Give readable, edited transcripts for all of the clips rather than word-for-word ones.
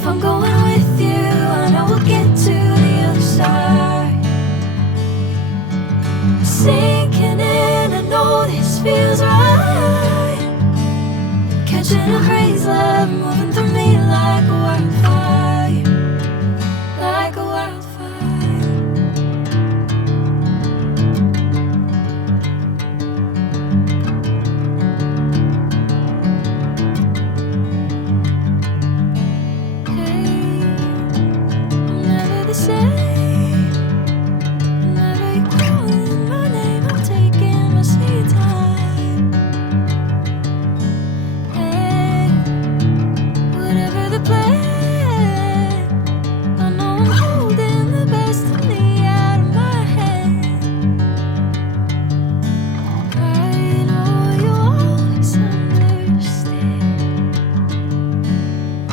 If I'm going with you, I know we'll get to the other side. Sinking in, I know this feels right. Catching a breeze, love moving through me like a wildfire, like a wildfire. Hey, I'm never the same. Whenever you're calling my name, I'm taking my sweet time. Hey, whatever the plan, I know I'm holding the best of me out of my hand. I know you always understand.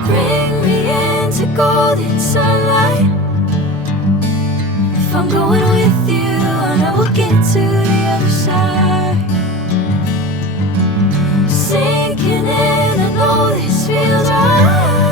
Bring me into golden sunlight. If I'm going with you, I know we'll get to the other side. Sinking in, I know this feels right.